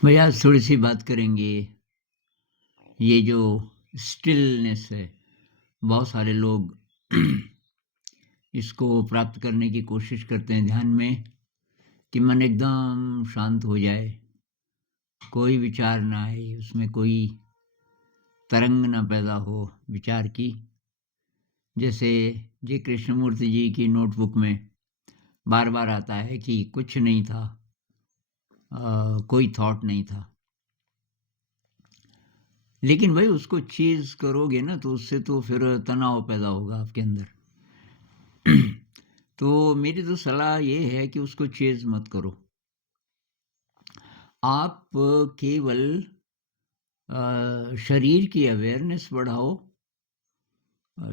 भाई आज थोड़ी सी बात करेंगे। ये जो स्टिलनेस है, बहुत सारे लोग इसको प्राप्त करने की कोशिश करते हैं ध्यान में कि मन एकदम शांत हो जाए, कोई विचार ना आए, उसमें कोई तरंग ना पैदा हो विचार की। जैसे जी कृष्णमूर्ति जी की नोटबुक में बार बार आता है कि कुछ नहीं था, कोई थॉट नहीं था। लेकिन भाई उसको चीज करोगे ना तो उससे तो फिर तनाव पैदा होगा आपके अंदर। तो मेरी तो सलाह ये है कि उसको चेज़ मत करो। आप केवल शरीर की अवेयरनेस बढ़ाओ।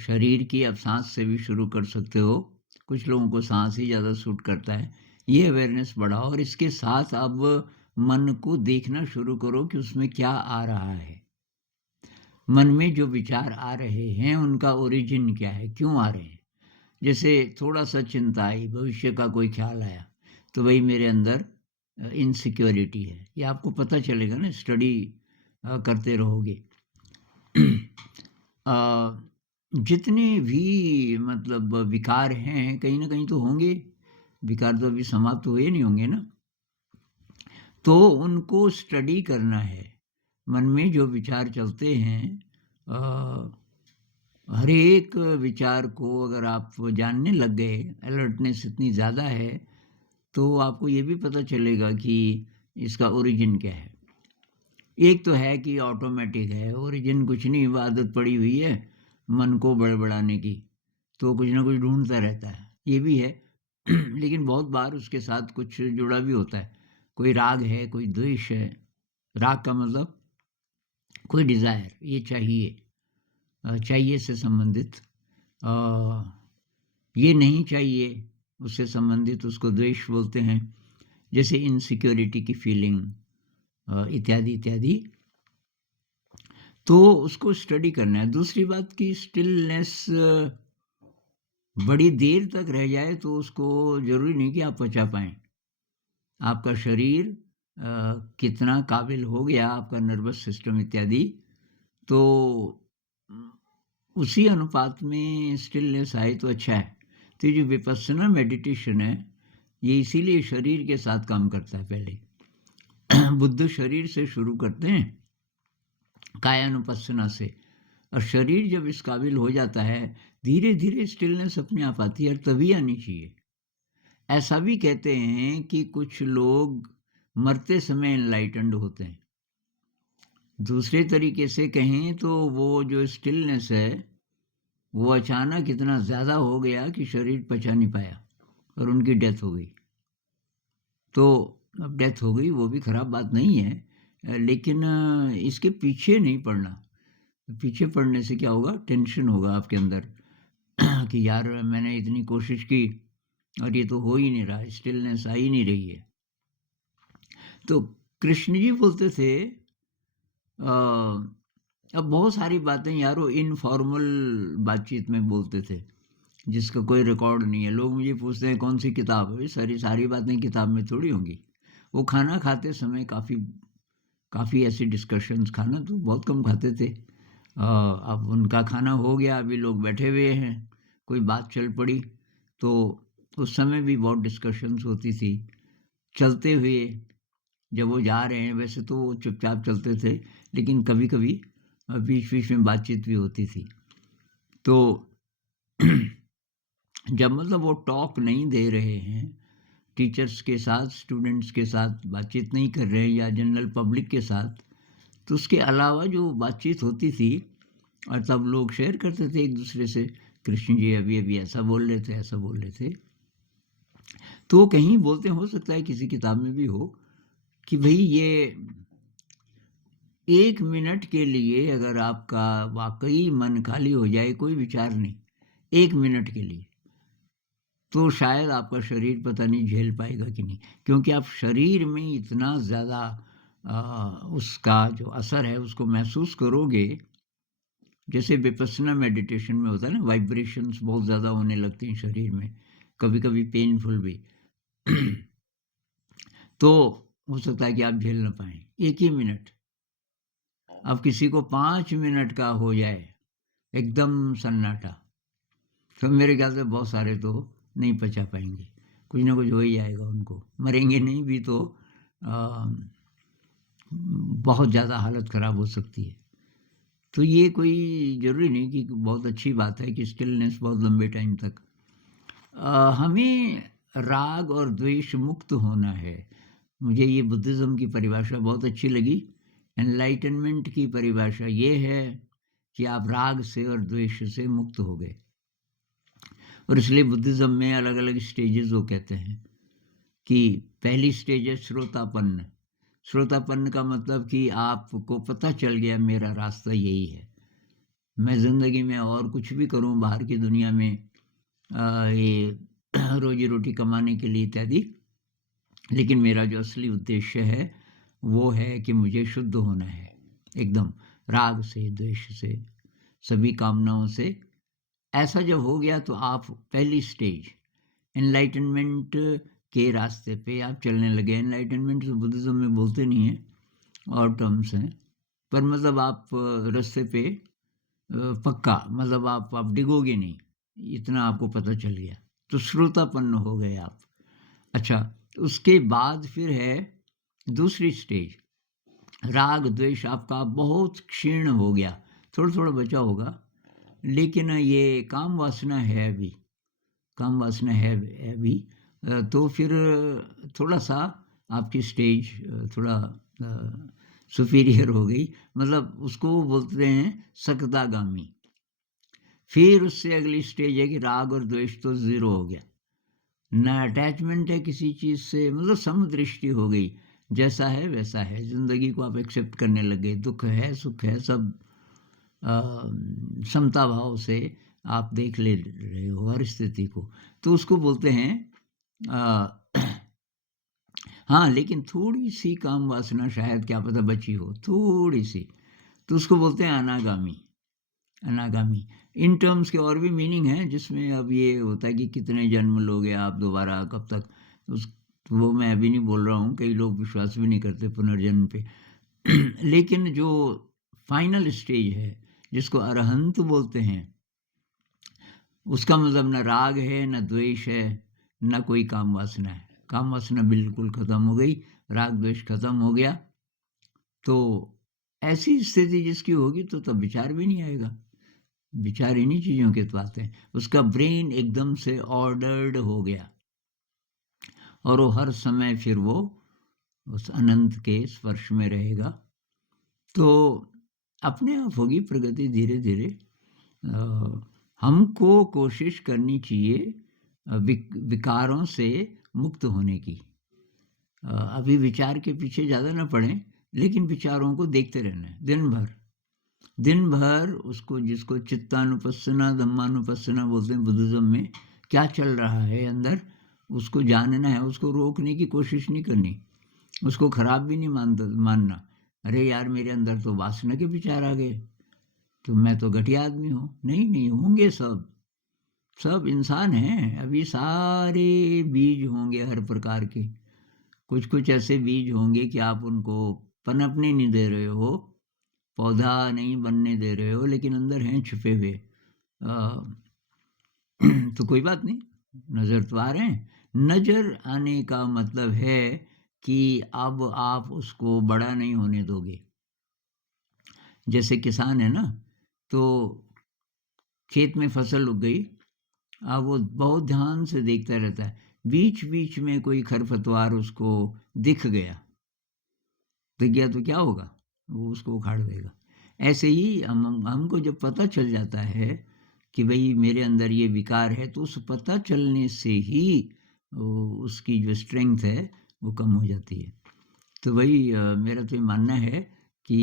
शरीर की आप साँस से भी शुरू कर सकते हो। कुछ लोगों को साँस ही ज़्यादा सूट करता है। ये अवेयरनेस बढ़ाओ और इसके साथ अब मन को देखना शुरू करो कि उसमें क्या आ रहा है। मन में जो विचार आ रहे हैं उनका ओरिजिन क्या है? क्यों आ रहे हैं? जैसे थोड़ा-सा चिंता आई, भविष्य का कोई ख़्याल आया, तो वही मेरे अंदर इनसिक्योरिटी है। ये आपको पता चलेगा ना स्टडी करते रहोगे। अ, जितने भी मतलब विकार हैं, कहीं न कहीं तो होंगे। विकार तो अभी समाप्त हुए नहीं होंगे ना। तो उनको स्टडी करना है। मन में जो विचार चलते हैं अ हर एक विचार को अगर आप जानने लग गए, अलर्टनेस इतनी ज़्यादा है, तो आपको ये भी पता चलेगा कि इसका ओरिजिन क्या है। एक तो है कि ऑटोमैटिक है, ओरिजिन कुछ नहीं, वो आदत पड़ी हुई है मन को बड़बड़ाने की, तो कुछ ना कुछ ढूँढता रहता है, ये भी है। लेकिन बहुत बार उसके साथ कुछ जुड़ा भी होता है। कोई राग है, कोई द्वेष है। राग का मतलब कोई डिज़ायर, ये चाहिए, चाहिए से संबंधित अ, ये नहीं चाहिए, उससे संबंधित उसको द्वेष बोलते हैं। जैसे इनसिक्योरिटी की फीलिंग इत्यादि, इत्यादि। तो उसको स्टडी करना है। दूसरी बात कि स्टिलनेस बड़ी देर तक रह जाए तो उसको ज़रूरी नहीं कि आप पचा पाएँ। आपका शरीर कितना काबिल हो गया, आपका नर्वस सिस्टम इत्यादि, तो उम, उसी अनुपात में स्टिलनेस आए तो अच्छा है। तो ये जो विपस्सना मेडिटेशन है, ये इसीलिए शरीर के साथ काम करता है पहले। बुद्ध शरीर से शुरू करते हैं, कायानुपस्सना से, और शरीर जब इस काबिल हो जाता है, धीरे-धीरे स्टिलनेस अपने आप आती है और तभी आनी चाहिए। ऐसा भी कहते हैं कि कुछ लोग मरते समय एनलाइटेंड होते हैं। दूसरे तरीके से कहें तो वो जो स्टिलनेस है, वो अचानक इतना ज़्यादा हो गया कि शरीर पचा नहीं पाया और उनकी डेथ हो गई। तो अब डेथ हो गई, वो भी खराब बात नहीं है। लेकिन इसके पीछे नहीं पड़ना। पीछे पड़ने से क्या होगा? टेंशन होगा आपके अंदर कि यार मैंने इतनी कोशिश की और ये तो हो ही नहीं रहा, स्टिलनेस आ ही नहीं रही है। तो कृष्ण जी बोलते थे अब बहुत सारी बातें यार वो इनफॉर्मल बातचीत में बोलते थे, जिसका कोई रिकॉर्ड नहीं है। लोग मुझे पूछते हैं कौन सी किताब है? सारी सारी बातें किताब में थोड़ी होंगी। वो खाना खाते समय काफ़ी काफ़ी ऐसी डिस्कशंस, खाना तो बहुत कम खाते थे। अब उनका खाना हो गया, अभी लोग बैठे हुए हैं, कोई बात चल पड़ी, तो उस समय भी बहुत डिस्कशंस होती थी। चलते हुए जब वो जा रहे हैं, वैसे तो वो चुपचाप चलते थे, लेकिन कभी-कभी बीच-बीच में बातचीत भी होती थी। तो जब मतलब वो टॉक नहीं दे रहे हैं, टीचर्स के साथ, स्टूडेंट्स के साथ बातचीत नहीं कर रहे हैं या जनरल पब्लिक के साथ, तो उसके अलावा जो बातचीत होती थी और तब लोग शेयर करते थे एक-दूसरे से, कृष्ण जी अभी-अभी ऐसा बोल रहे थे, ऐसा बोल रहे थे। तो वो कहीं बोलते, हो सकता है किसी किताब में भी हो, कि भई ये 1 मिनट के लिए अगर आपका वाक़ई मन खाली हो जाए, कोई विचार नहीं, 1 मिनट के लिए, तो शायद आपका शरीर पता नहीं झेल पाएगा कि नहीं। क्योंकि आप शरीर में इतना ज़्यादा उसका जो असर है उसको महसूस करोगे, जैसे विपस्सना मेडिटेशन में होता है ना, वाइब्रेशंस बहुत ज़्यादा होने लगती हैं शरीर में, कभी-कभी पेनफुल भी। तो हो सकता है कि आप झेल ना पाएँ, 1 ही मिनट। अब किसी को 5 मिनट का हो जाए, एकदम सन्नाटा, तो मेरे ख्याल से बहुत सारे तो नहीं पचा पाएँगे। कुछ ना कुछ हो ही जाएगा उनको, मरेंगे नहीं भी तो अ, बहुत ज़्यादा हालत ख़राब हो सकती है। तो ये कोई ज़रूरी नहीं कि बहुत अच्छी बात है कि स्टिलनेस बहुत लंबे टाइम तक। हमें राग और द्वेष मुक्त होना है। मुझे ये बुद्धिज़्म की परिभाषा बहुत अच्छी लगी। एनलाइटनमेंट की परिभाषा ये है कि आप राग से और द्वेष से मुक्त हो गए। और इसलिए बुद्धिज़्म में अलग-अलग स्टेजेज़ वो कहते हैं कि पहली स्टेज है श्रोतापन्न। श्रोतापन्न का मतलब कि आपको पता चल गया मेरा रास्ता यही है। मैं ज़िंदगी में और कुछ भी करूँ बाहर की दुनिया में ये रोज़ी-रोटी कमाने के लिए इत्यादि, लेकिन मेरा जो असली उद्देश्य है, वो है कि मुझे शुद्ध होना है, एकदम राग से, द्वेष से, सभी कामनाओं से। ऐसा जब हो गया तो आप पहली स्टेज एनलाइटनमेंट के रास्ते पे आप चलने लगे। एनलाइटनमेंट तो बुद्धिज़्म में बोलते नहीं हैं, और टर्म्स हैं, पर मतलब आप रास्ते पे पक्का, मतलब आप डिगोगे नहीं, इतना आपको पता चल गया, तो श्रोतापन्न हो गए आप। अच्छा, उसके बाद फिर है दूसरी स्टेज, राग द्वेष आपका बहुत क्षीण हो गया, थोड़ा-थोड़ा बचा होगा, लेकिन ये काम वासना है अभी, काम वासना है अभी। तो फिर थोड़ा-सा आपकी स्टेज थोड़ा सुपीरियर हो गई, मतलब उसको बोलते हैं सकदागामी। फिर उससे अगली स्टेज है कि राग और द्वेष तो ज़ीरो हो गया। ना अटैचमेंट है किसी चीज़ से, मतलब समदृष्टि हो गई, जैसा है वैसा है। ज़िंदगी को आप एक्सेप्ट करने लग गए, दुःख है, सुख है, सब समता भाव से आप देख ले रहे हो हर स्थिति को। तो उसको बोलते हैं अ, हाँ, लेकिन थोड़ी-सी काम वासना शायद क्या पता बची हो, थोड़ी-सी, तो उसको बोलते हैं अनागामी। अनागामी। इन टर्म्स के और भी मीनिंग हैं, जिसमें अब ये होता है कि कितने जन्म लोगे आप दोबारा, कब तक, उस वो मैं अभी नहीं बोल रहा हूँ, कई लोग विश्वास भी नहीं करते पुनर्जन्म पे। लेकिन जो फाइनल स्टेज है, जिसको अरहंत बोलते हैं, उसका मतलब ना राग है, ना द्वेष है, ना कोई काम वासना है। काम वासना बिल्कुल खत्म हो गई, राग द्वेष खत्म हो गया, तो ऐसी स्थिति जिसकी होगी तो तब विचार भी नहीं आएगा। विचार इन्हीं चीज़ों के तो आते हैं। उसका ब्रेन एकदम से ऑर्डर्ड हो गया, और वो हर समय फिर वो उस अनंत के स्पर्श में रहेगा। तो अपने आप होगी प्रगति धीरे-धीरे। हमको कोशिश करनी चाहिए विकारों से मुक्त होने की। अभी विचार के पीछे ज़्यादा ना पड़ें, लेकिन विचारों को देखते रहना है दिन भर। दिन भर उसको, जिसको चित्तानुपස්සना, धम्मानुपස්සना बोलते हैं बुद्धिज़्म में, क्या चल रहा है अंदर, उसको जानना है, उसको रोकने की कोशिश नहीं करनी, उसको खराब भी नहीं मानना। अरे यार, मेरे अंदर तो वासना के विचार आ गए, तो मैं तो घटिया आदमी हूँ। नहीं, नहीं होंगे सब, सब इंसान हैं, अभी सारे बीज होंगे हर प्रकार के। कुछ-कुछ ऐसे बीज होंगे कि आप उनको पनपने नहीं दे रहे हो, पौधा नहीं बनने दे रहे हो, लेकिन अंदर हैं छुपे हुए। अ, तो कोई बात नहीं, नज़र तो आ रहे हैं। नज़र आने का मतलब है कि अब आप उसको बड़ा नहीं होने दोगे। जैसे किसान है ना, तो खेत में फसल उग गई, अब वो बहुत ध्यान से देखता रहता है। बीच-बीच में कोई खरपतवार उसको दिख गया, दिख गया तो क्या होगा? वो उसको उखाड़ देगा। ऐसे ही हमको जब पता चल जाता है कि भई मेरे अंदर ये विकार है, तो उस पता चलने से ही उसकी जो स्ट्रेंथ है वो कम हो जाती है। तो वही मेरा तो ये मानना है कि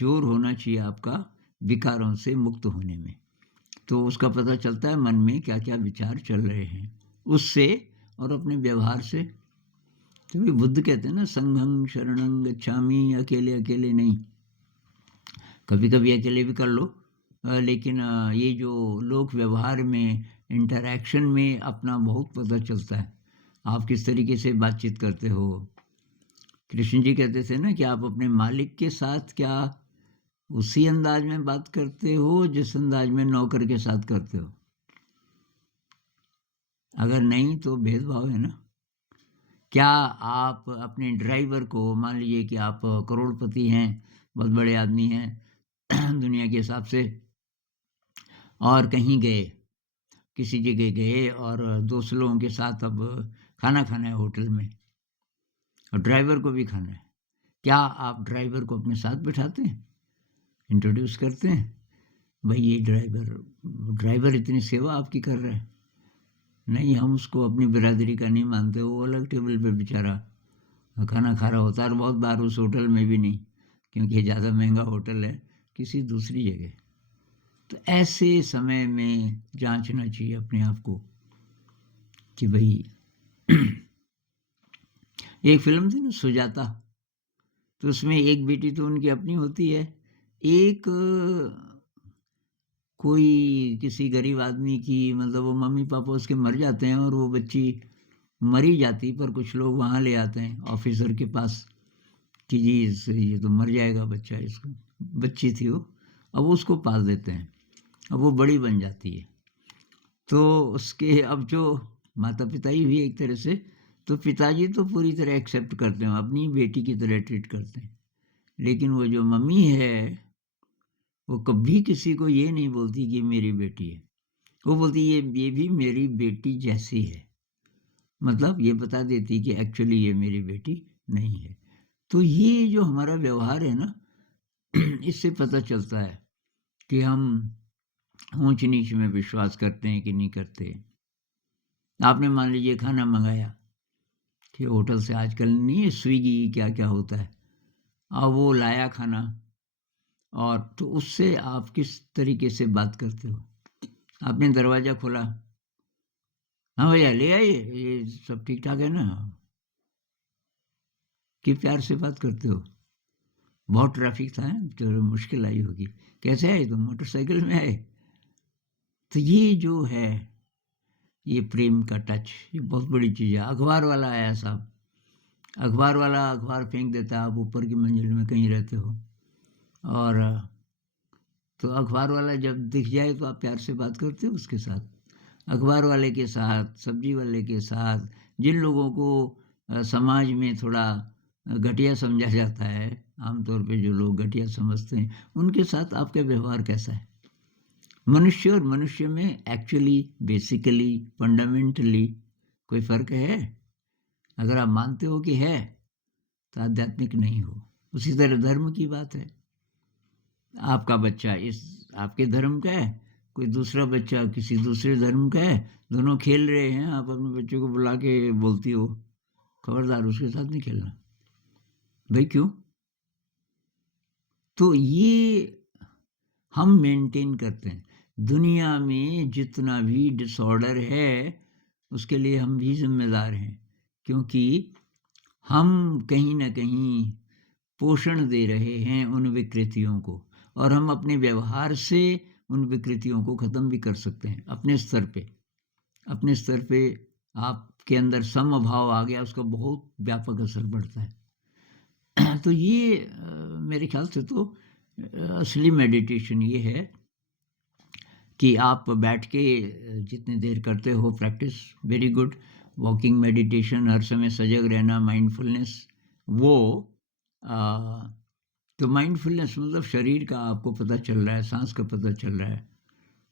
ज़ोर होना चाहिए आपका विकारों से मुक्त होने में। तो उसका पता चलता है मन में क्या-क्या विचार चल रहे हैं, उससे और अपने व्यवहार से। क्योंकि बुद्ध कहते हैं ना, संघं शरणं गच्छामि, अकेले-अकेले नहीं। कभी-कभी अकेले भी कर लो, लेकिन ये जो लोक व्यवहार में, इंटरैक्शन में अपना बहुत पता चलता है। आप किस तरीके से बातचीत करते हो, कृष्ण जी कहते थे ना कि आप अपने मालिक के साथ क्या उसी अंदाज में बात करते हो जिस अंदाज में नौकर के साथ करते हो? अगर नहीं तो भेदभाव है ना। क्या आप अपने ड्राइवर को, मान लीजिए कि आप करोड़पति हैं, बहुत बड़े आदमी हैं दुनिया के हिसाब से, और कहीं गए, किसी जगह गए और दोस्त लोगों के साथ अब खाना खाना है होटल में और ड्राइवर को भी खाना है। क्या आप ड्राइवर को अपने साथ बिठाते हैं? इंट्रोड्यूस करते हैं? भाई ये ड्राइवर इतनी सेवा आपकी कर रहा है। नहीं, हम उसको अपनी बिरादरी का नहीं मानते, वो अलग टेबल पे बेचारा खाना खा रहा होता है, और बहुत बार उस होटल में भी नहीं, क्योंकि ज़्यादा महंगा होटल है, किसी दूसरी जगह। तो ऐसे समय में जांचना चाहिए अपने आप को कि भाई एक फिल्म थी ना सुजाता, तो उसमें एक बेटी तो उनकी अपनी होती है, एक कोई किसी गरीब आदमी की, मतलब वो मम्मी पापा उसके मर जाते हैं और वो बच्ची मरी जाती, पर कुछ लोग वहाँ ले आते हैं ऑफिसर के पास कि जी ये तो मर जाएगा बच्चा, इसको, बच्ची थी वो, अब उसको पाल देते हैं, अब वो बड़ी बन जाती है। तो उसके अब जो माता पिता ही हुई एक तरह से, तो पिताजी तो पूरी तरह एक्सेप्ट करते हैं, अपनी बेटी की तरह ट्रीट करते हैं, लेकिन वो जो मम्मी है वो कभी किसी को ये नहीं बोलती कि मेरी बेटी है, वो बोलती ये भी मेरी बेटी जैसी है, मतलब ये बता देती कि एक्चुअली ये मेरी बेटी नहीं है। तो ये जो हमारा व्यवहार है ना इससे पता चलता है कि हम ऊंच नीच में विश्वास करते हैं कि नहीं करते। आपने मान लीजिए खाना मंगाया कि होटल से, आजकल नहीं है स्विगी क्या क्या होता है, अब वो लाया खाना, और तो उससे आप किस तरीके से बात करते हो? आपने दरवाज़ा खोला, हाँ भैया ले आइए, ये सब ठीक ठाक है ना, कि प्यार से बात करते हो? बहुत ट्रैफिक था, तो मुश्किल आई होगी, कैसे आए तुम, मोटरसाइकिल में आए? तो ये जो है, ये प्रेम का टच, ये बहुत बड़ी चीज़ है। अखबार वाला आया साहब, अखबार वाला अखबार फेंक देता है, आप ऊपर की मंजिल में कहीं रहते हो, और तो अखबार वाला जब दिख जाए तो आप प्यार से बात करते हो उसके साथ। अखबार वाले के साथ, सब्जी वाले के साथ, जिन लोगों को समाज में थोड़ा घटिया समझा जाता है, आमतौर पे जो लोग घटिया समझते हैं, उनके साथ आपका व्यवहार कैसा है? मनुष्य और मनुष्य में एक्चुअली, बेसिकली, फंडामेंटली कोई फ़र्क है? अगर आप मानते हो कि है, तो आध्यात्मिक नहीं हो। उसी तरह धर्म की बात है। आपका बच्चा इस आपके धर्म का है, कोई दूसरा बच्चा किसी दूसरे धर्म का है, दोनों खेल रहे हैं, आप अपने बच्चे को बुला के बोलती हो, खबरदार उसके साथ नहीं खेलना। भाई क्यों? तो ये हम मेंटेन करते हैं। दुनिया में जितना भी डिसऑर्डर है, उसके लिए हम भी ज़िम्मेदार हैं, क्योंकि हम कहीं न कहीं पोषण दे रहे हैं उन विकृतियों को, और हम अपने व्यवहार से उन विकृतियों को ख़त्म भी कर सकते हैं अपने स्तर पे। अपने स्तर पे आपके अंदर समभाव आ गया, उसका बहुत व्यापक असर पड़ता है। तो ये मेरे ख़्याल से तो असली मेडिटेशन ये है कि आप बैठ के जितनी देर करते हो practice, very good. Walking meditation, हर समय सजग रहना, माइंडफुलनेस, वो अ, तो माइंडफुलनेस मतलब शरीर का आपको पता चल रहा है, सांस का पता चल रहा है।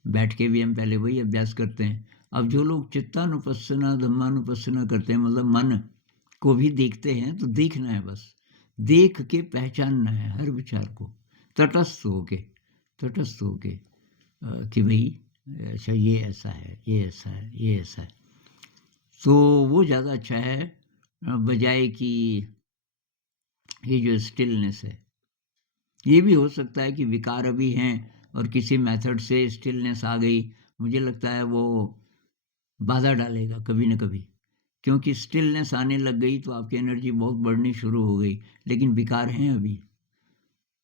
बैठ के भी हम पहले वही अभ्यास करते हैं। अब जो लोग चित्तानुपस्सना, धम्मानुपस्सना करते हैं, मतलब मन को भी देखते हैं, तो देखना है बस, देख के पहचानना है हर विचार को, तटस्थ होके, तटस्थ होके कि भाई अच्छा ये ऐसा है, ये ऐसा है, ये ऐसा है। तो वो ज़्यादा अच्छा है बजाय कि ये जो स्टिलनेस है। ये भी हो सकता है कि विकार अभी हैं और किसी मेथड से स्टिलनेस आ गई, मुझे लगता है वो बाधा डालेगा कभी न कभी, क्योंकि स्टिलनेस आने लग गई तो आपकी एनर्जी बहुत बढ़नी शुरू हो गई, लेकिन विकार हैं अभी।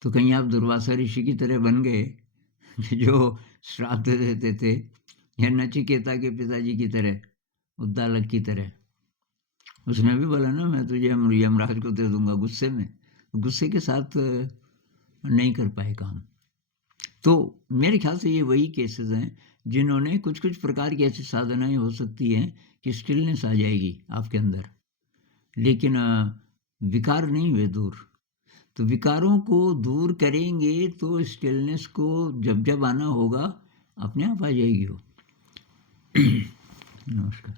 तो कहीं आप दुर्वासा ऋषि की तरह बन गए जो श्राप दे देते थे, या नचिकेता के पिताजी की तरह, उद्दालक की तरह। उसने भी बोला ना, मैं तुझे यमराज को दे दूंगा गुस्से में। गुस्से के साथ नहीं कर पाए काम। तो मेरे ख्याल से ये वही केसेस हैं जिन्होंने कुछ कुछ प्रकार की ऐसी साधनाएं हो सकती हैं कि स्टिलनेस आ जाएगी आपके अंदर, लेकिन विकार नहीं हुए दूर। तो विकारों को दूर करेंगे तो स्टिलनेस को जब जब आना होगा अपने आप आ जाएगी वो। नमस्कार।